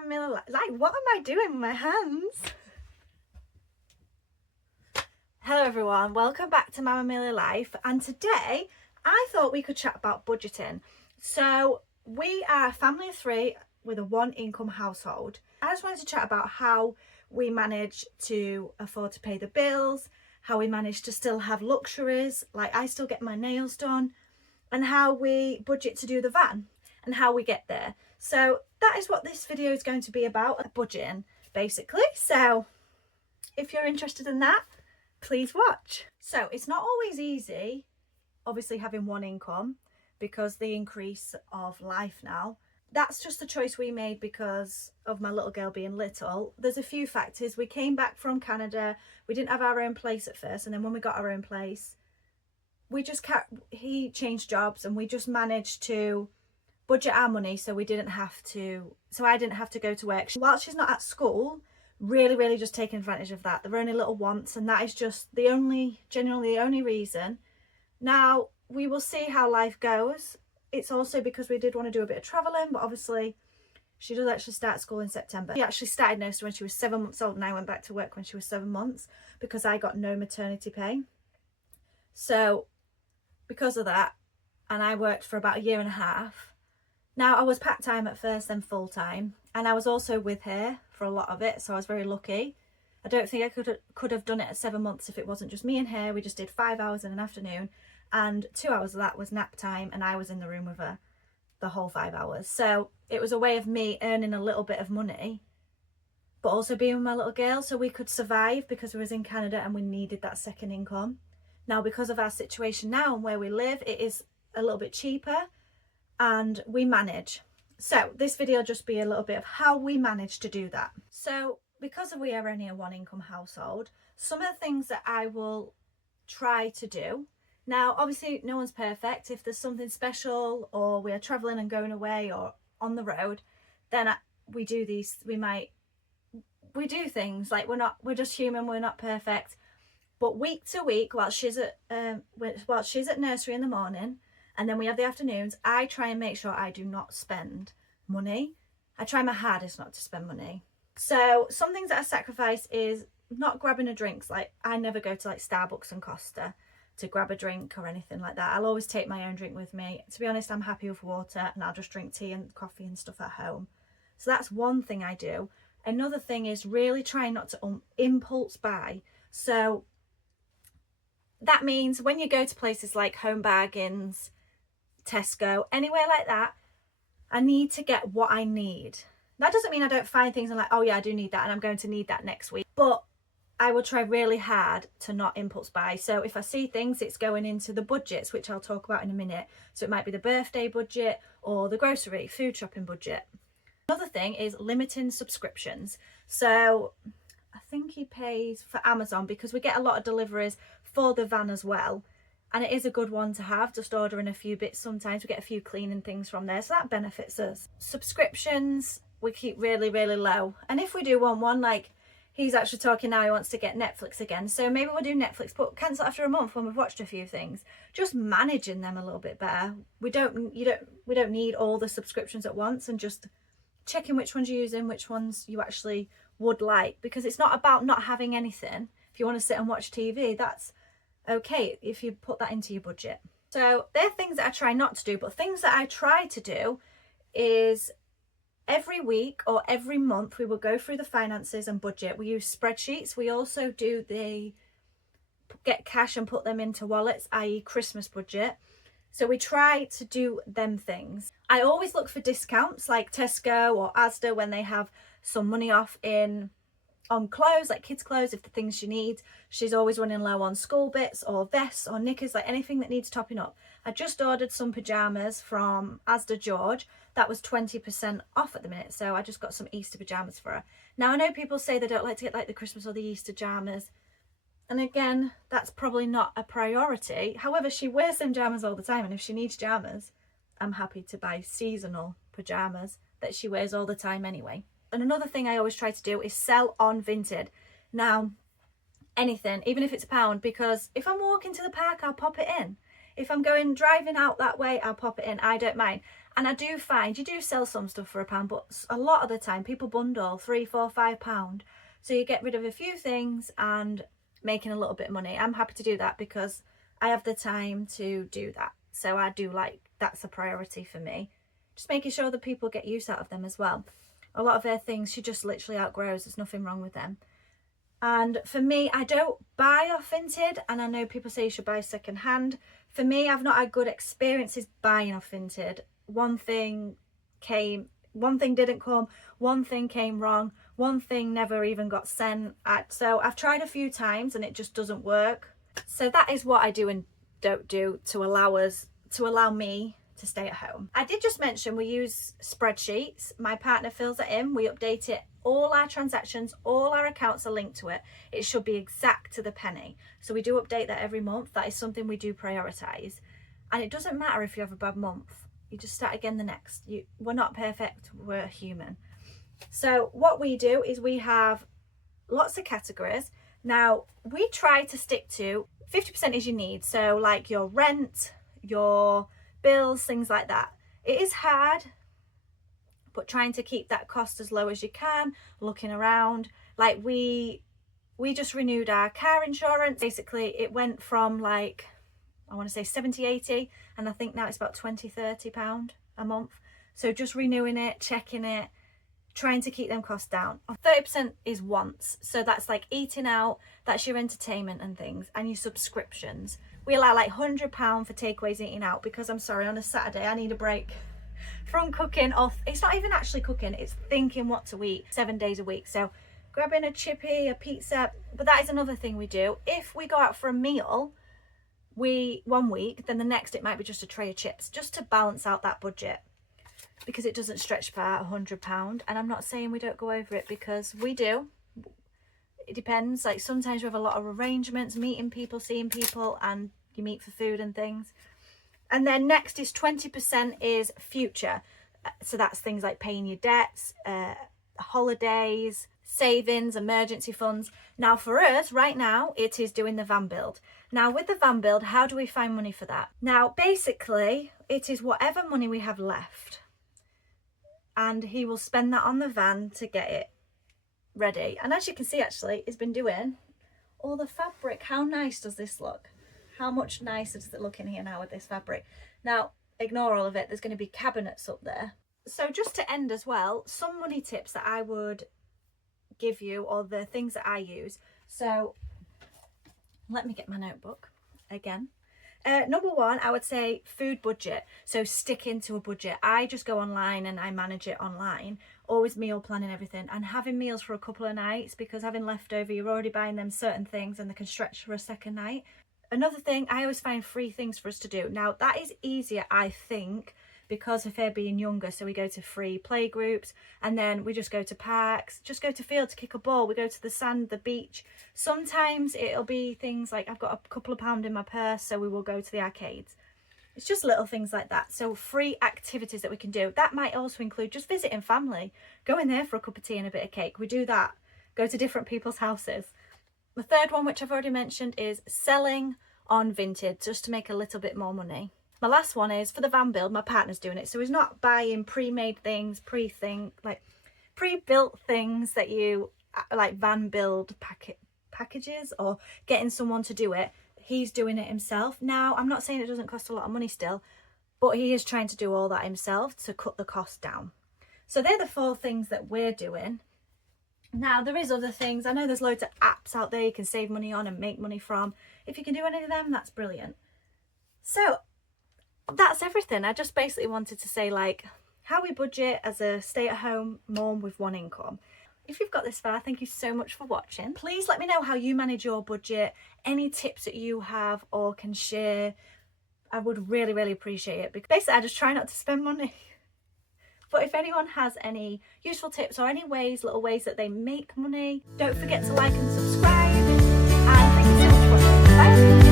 MamaMillieLife. Like, what am I doing with my hands? Hello everyone, welcome back to MamaMillieLife, and today I thought we could chat about budgeting. So we are a family of three with a one income household. I just wanted to chat about how we manage to afford to pay the bills, how we manage to still have luxuries, like I still get my nails done, and how we budget to do the van and how we get there. So that is what this video is going to be about, budgeting basically. So if you're interested in that, please watch. So it's not always easy, obviously, having one income because the increase of life now. That's just a choice we made because of my little girl being little. There's a few factors. We came back from Canada, we didn't have our own place at first, and then when we got our own place, we just he changed jobs and we just managed to budget our money so I didn't have to go to work while she's not at school. Really just taking advantage of that. They're only little once, and that is just genuinely the only reason. Now we will see how life goes. It's also because we did want to do a bit of traveling, but obviously she does actually start school in September. She actually started nursery when she was 7 months old, and I went back to work when she was 7 months because I got no maternity pay. So because of that, and I worked for about a year and a half. Now I was part-time at first, then full-time, and I was also with her for a lot of it, so I was very lucky. I don't think I could have done it at 7 months if it wasn't just me and her. We just did 5 hours in an afternoon, and 2 hours of that was nap time, and I was in the room with her the whole 5 hours. So it was a way of me earning a little bit of money, but also being with my little girl, so we could survive because we was in Canada and we needed that second income. Now, because of our situation now and where we live, it is a little bit cheaper and we manage. So this video will just be a little bit of how we manage to do that. So because we are only a one income household, some of the things that I will try to do. Now, obviously no one's perfect. If there's something special or we are traveling and going away or on the road, then we do things like we're just human, we're not perfect. But week to week, while she's at nursery in the morning, and then we have the afternoons, I try and make sure I do not spend money. I try my hardest not to spend money. So some things that I sacrifice is not grabbing a drink. Like I never go to like Starbucks and Costa to grab a drink or anything like that. I'll always take my own drink with me. To be honest, I'm happy with water, and I'll just drink tea and coffee and stuff at home. So that's one thing I do. Another thing is really trying not to impulse buy. So that means when you go to places like Home Bargains, Tesco, anywhere like that, I need to get what I need. That doesn't mean I don't find things and like, oh yeah, I do need that and I'm going to need that next week. But I will try really hard to not impulse buy. So if I see things, it's going into the budgets, which I'll talk about in a minute. So it might be the birthday budget or the grocery, food shopping budget. Another thing is limiting subscriptions. So I think he pays for Amazon because we get a lot of deliveries for the van as well, and it is a good one to have, just ordering a few bits. Sometimes we get a few cleaning things from there, so that benefits us. Subscriptions we keep really low, and if we do want one, like he's actually talking now, he wants to get Netflix again, so maybe we'll do Netflix but cancel after a month when we've watched a few things. Just managing them a little bit better. We don't need all the subscriptions at once, and just checking which ones you're using, which ones you actually would like, because it's not about not having anything. If you want to sit and watch TV, that's okay if you put that into your budget. So they're things that I try not to do, but things that I try to do is every week or every month we will go through the finances and budget. We use spreadsheets. We also do get cash and put them into wallets, i.e. Christmas budget. So we try to do them things. I always look for discounts like Tesco or Asda when they have some money off on clothes, like kids clothes, if the things she needs. She's always running low on school bits or vests or knickers, like anything that needs topping up. I just ordered some pajamas from Asda George. That was 20% off at the minute, so I just got some Easter pajamas for her. Now I know people say they don't like to get like the Christmas or the Easter pajamas, and again, that's probably not a priority. However, she wears them pajamas all the time, and if she needs pajamas, I'm happy to buy seasonal pajamas that she wears all the time anyway. And another thing I always try to do is sell on Vinted. Now, anything, even if it's £1, because if I'm walking to the park, I'll pop it in. If I'm driving out that way, I'll pop it in. I don't mind. And I do find you do sell some stuff for £1, but a lot of the time people bundle £3, £4, £5. So you get rid of a few things and making a little bit of money. I'm happy to do that because I have the time to do that. So I do that's a priority for me. Just making sure that people get use out of them as well. A lot of their things she just literally outgrows. There's nothing wrong with them. And for me, I don't buy off Vinted, and I know people say you should buy second hand. For me, I've not had good experiences buying off Vinted. One thing didn't come, one thing came wrong, one thing never even got sent. So I've tried a few times and it just doesn't work. So that is what I do and don't do to allow me to stay at home. I did just mention we use spreadsheets. My partner fills it in, we update it. All our transactions, all our accounts are linked to it. It should be exact to the penny. So we do update that every month. That is something we do prioritize. And it doesn't matter if you have a bad month. You just start again the next. We're not perfect, we're human. So what we do is we have lots of categories. Now we try to stick to 50% is your needs. So like your rent, your bills, things like that. It is hard, but trying to keep that cost as low as you can, looking around. Like we just renewed our car insurance. Basically it went from I want to say 70, 80, and I think now it's about 20, 30 pound a month. So just renewing it, checking it, trying to keep them costs down. 30% is wants. So that's like eating out, that's your entertainment and things, and your subscriptions. We allow £100 for takeaways eating out because I'm sorry, on a Saturday I need a break from cooking off. It's not even actually cooking, it's thinking what to eat 7 days a week. So grabbing a chippy, a pizza. But that is another thing we do. If we go out for a meal, one week, then the next it might be just a tray of chips, just to balance out that budget, because it doesn't stretch far, £100. And I'm not saying we don't go over it, because we do. It depends. Like sometimes we have a lot of arrangements, meeting people, seeing people, and you meet for food and things. And then next is 20% is future. So that's things like paying your debts, holidays, savings, emergency funds. Now for us right now, it is doing the van build. Now with the van build, how do we find money for that? Now basically it is whatever money we have left, and he will spend that on the van to get it ready. And as you can see, actually he's been doing all the fabric. How nice does this look? How much nicer does it look in here now with this fabric? Now ignore all of it, there's going to be cabinets up there. So just to end as well, some money tips that I would give you, or the things that I use. So let me get my notebook again. Number one, I would say food budget. So stick into a budget. I just go online and I manage it online, always meal planning everything, and having meals for a couple of nights, because having leftover, you're already buying them certain things and they can stretch for a second night. Another thing, I always find free things for us to do. Now that is easier, I think, because of her being younger. So we go to free play groups, and then we just go to parks, just go to field to kick a ball. We go to the sand, the beach. Sometimes it'll be things like I've got a couple of pounds in my purse, so we will go to the arcades. It's just little things like that. So free activities that we can do. That might also include just visiting family, going there for a cup of tea and a bit of cake. We do that. Go to different people's houses. The third one, which I've already mentioned, is selling on Vinted, just to make a little bit more money. My last one is for the van build. My partner's doing it, so he's not buying pre-made things, pre-built things that you like van build packages, or getting someone to do it. He's doing it himself. Now I'm not saying it doesn't cost a lot of money still, but he is trying to do all that himself to cut the cost down. So they're the 4 things that we're doing. Now there is other things. I know there's loads of apps out there you can save money on and make money from. If you can do any of them, that's brilliant. So that's everything. I just basically wanted to say how we budget as a stay-at-home mom with one income. If you've got this far, thank you so much for watching. Please let me know how you manage your budget, any tips that you have or can share. I would really, really appreciate it, because basically I just try not to spend money. But if anyone has any useful tips or any little ways that they make money, don't forget to like and subscribe. And thank you so much for watching. Bye.